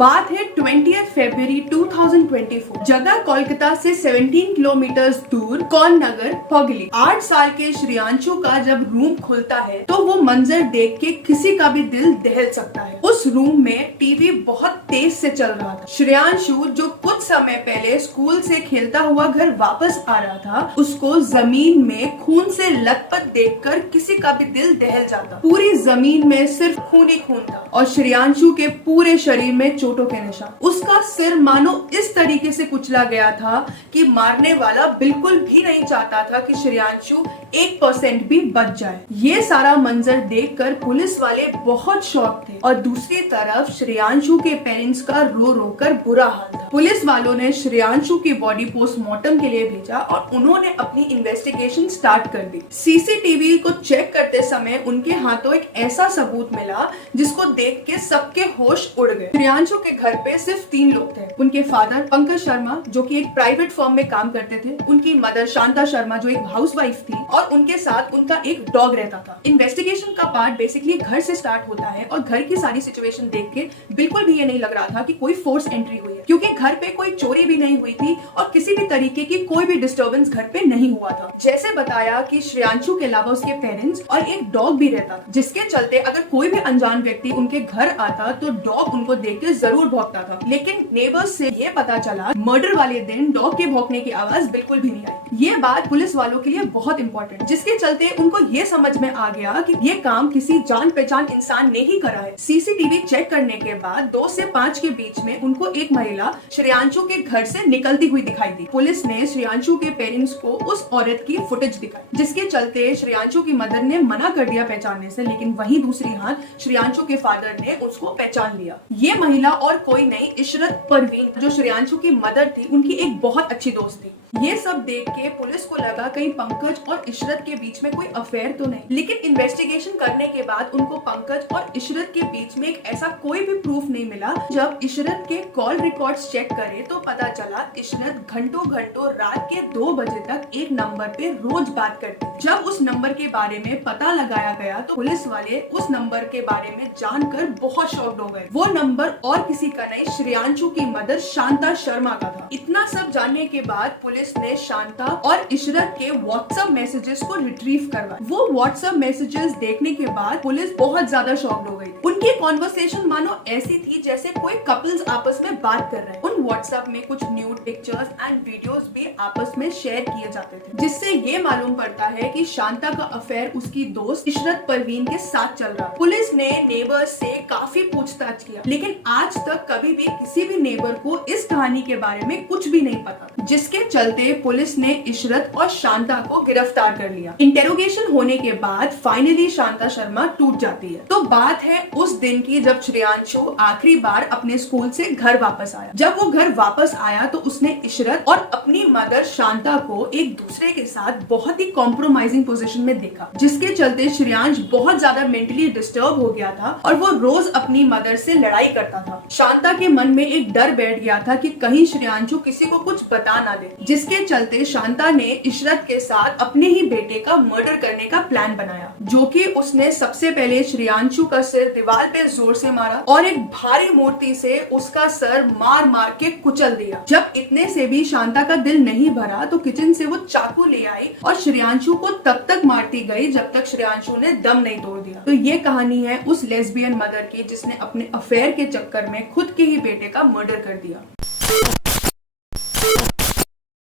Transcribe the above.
बात है 20 फरवरी 2024। जगह कोलकाता से 17 किलोमीटर दूर कौन नगर हुगली। 8 साल के श्रेयांशु का जब रूम खुलता है तो वो मंजर देख के किसी का भी दिल दहल सकता है। उस रूम में टीवी बहुत तेज से चल रहा था। श्रेयांशु जो कुछ समय पहले स्कूल से खेलता हुआ घर वापस आ रहा था, उसको जमीन में खून से लथपथ देखकर किसी का भी दिल दहल जाता। पूरी जमीन में सिर्फ खून ही खून था और श्रेयांशु के पूरे शरीर में चोटों के निशान। उसका सिर मानो इस तरीके से कुचला गया था कि मारने वाला बिल्कुल भी नहीं चाहता था कि श्रेयांशु 1% भी बच जाए। ये सारा मंजर देखकर पुलिस वाले बहुत शॉक थे और दूसरी तरफ श्रेयांशु के पेरेंट्स का रो रो कर बुरा हाल था। पुलिस वालों ने श्रेयांशु की बॉडी पोस्टमार्टम के लिए भेजा और उन्होंने अपनी इन्वेस्टिगेशन स्टार्ट कर दी। सीसीटीवी को चेक करते समय उनके हाथों एक ऐसा सबूत मिला जिसको देख के सबके होश उड़ गए। श्रेयांशु के घर पे सिर्फ 3 लोग थे। उनके फादर पंकज शर्मा जो कि एक प्राइवेट फर्म में काम करते थे, उनकी मदर शांता शर्मा जो एक हाउसवाइफ थी और उनके साथ उनका एक डॉग रहता था। इन्वेस्टिगेशन का पार्ट बेसिकली घर से स्टार्ट होता है और घर की सारी सिचुएशन देख के बिल्कुल भी ये नहीं लग रहा था कि कोई फोर्स एंट्री हुई है, क्योंकि घर पे कोई चोरी भी नहीं हुई थी और किसी भी तरीके की कोई भी डिस्टर्बेंस घर पे नहीं हुआ था। जैसे बताया कि श्रेयांशु के अलावा उसके पेरेंट्स और एक डॉग भी रहता था, जिसके चलते अगर कोई भी अनजान व्यक्ति उनके घर आता तो डॉग उनको देख के जरूर भौंकता था। लेकिन नेबर्स से ये पता चला मर्डर वाले दिन डॉग के भौंकने की आवाज बिल्कुल भी नहीं आई। ये बात पुलिस वालों के लिए बहुत इंपॉर्टेंट, जिसके चलते उनको ये समझ में आ गया कि ये काम किसी जान पहचान इंसान ने ही करा है। सीसीटीवी चेक करने के बाद 2 से 5 के बीच में उनको एक महिला श्रेयांशु के घर से निकलती हुई दिखाई दी। पुलिस ने श्रेयांशु के पेरेंट्स को उस औरत की फुटेज दिखाई, जिसके चलते श्रेयांशु की मदर ने मना कर दिया पहचानने से, लेकिन वहीं दूसरी हाथ श्रेयांशु के फादर ने उसको पहचान लिया। ये महिला और कोई नहीं, इशरत परवीन जो श्रेयांशु की मदर थी, उनकी एक बहुत अच्छी दोस्त थी। ये सब देख के पुलिस को लगा कहीं पंकज और इशरत के बीच में कोई अफेयर तो नहीं, लेकिन इन्वेस्टिगेशन करने के बाद उनको पंकज और इशरत के बीच में एक ऐसा कोई भी प्रूफ नहीं मिला। जब इशरत के कॉल रिकॉर्ड्स चेक करे तो पता चला इशरत घंटों घंटों रात के 2 बजे तक एक नंबर पे रोज बात करती थी। जब उस नंबर के बारे में पता लगाया गया तो पुलिस वाले उस नंबर के बारे में जानकर बहुत शॉक्ड हो गए। वो नंबर और किसी का नहीं, श्रेयांशु की मदर शांता शर्मा का था। इतना सब जानने के बाद पुलिस ने शांता और इशरत के व्हाट्सएप मैसेजेस को रिट्रीव करवाया। वो व्हाट्सएप मैसेजेस देखने के बाद पुलिस बहुत ज्यादा शॉक्ड हो गई। उनकी कॉन्वर्सेशन मानो ऐसी थी जैसे कोई कपल्स आपस में बात कर रहे हैं। उन व्हाट्सएप में कुछ न्यूड पिक्चर्स एंड वीडियोस भी आपस में शेयर किए जाते थे, जिससे ये मालूम पड़ता है कि शांता का अफेयर उसकी दोस्त इशरत परवीन के साथ चल रहा। पुलिस ने नेबर्स से काफी पूछताछ किया, लेकिन आज तक कभी भी किसी भी नेबर को इस कहानी के बारे में कुछ भी नहीं पता, जिसके चलते पुलिस ने इशरत और शांता को गिरफ्तार कर लिया। इंटेरोगेशन होने के बाद फाइनली शांता शर्मा टूट जाती है। तो बात है उस दिन की जब श्रेयांशु आखिरी बार अपने स्कूल से घर वापस आया। जब वो घर वापस आया तो उसने इशरत और अपनी मदर शांता को एक दूसरे के साथ बहुत ही कॉम्प्रोमाइजिंग पोजीशन में देखा, जिसके चलते श्रेयांश बहुत ज्यादा मेंटली डिस्टर्ब हो गया था और वो रोज अपनी मदर से लड़ाई करता था। शांता के मन में एक डर बैठ गया था कि कहीं श्रेयांशु किसी को कुछ बता ना दे, जिसके चलते शांता ने इशरत के साथ अपने ही बेटे का मर्डर करने का प्लान बनाया, जो कि उसने सबसे पहले श्रेयांशु का सिर दीवार पे जोर से मारा और एक भारी मूर्ति से उसका सर मार मार के कुचल दिया। जब इतने से भी शांता का दिल नहीं भरा तो किचन से वो चाकू ले आई और श्रेयांशु को तब तक मारती गई जब तक श्रेयांशु ने दम नहीं तोड़ दिया। तो ये कहानी है उस लेस्बियन मदर की जिसने अपने अफेयर के चक्कर में खुद के ही बेटे का मर्डर कर दिया।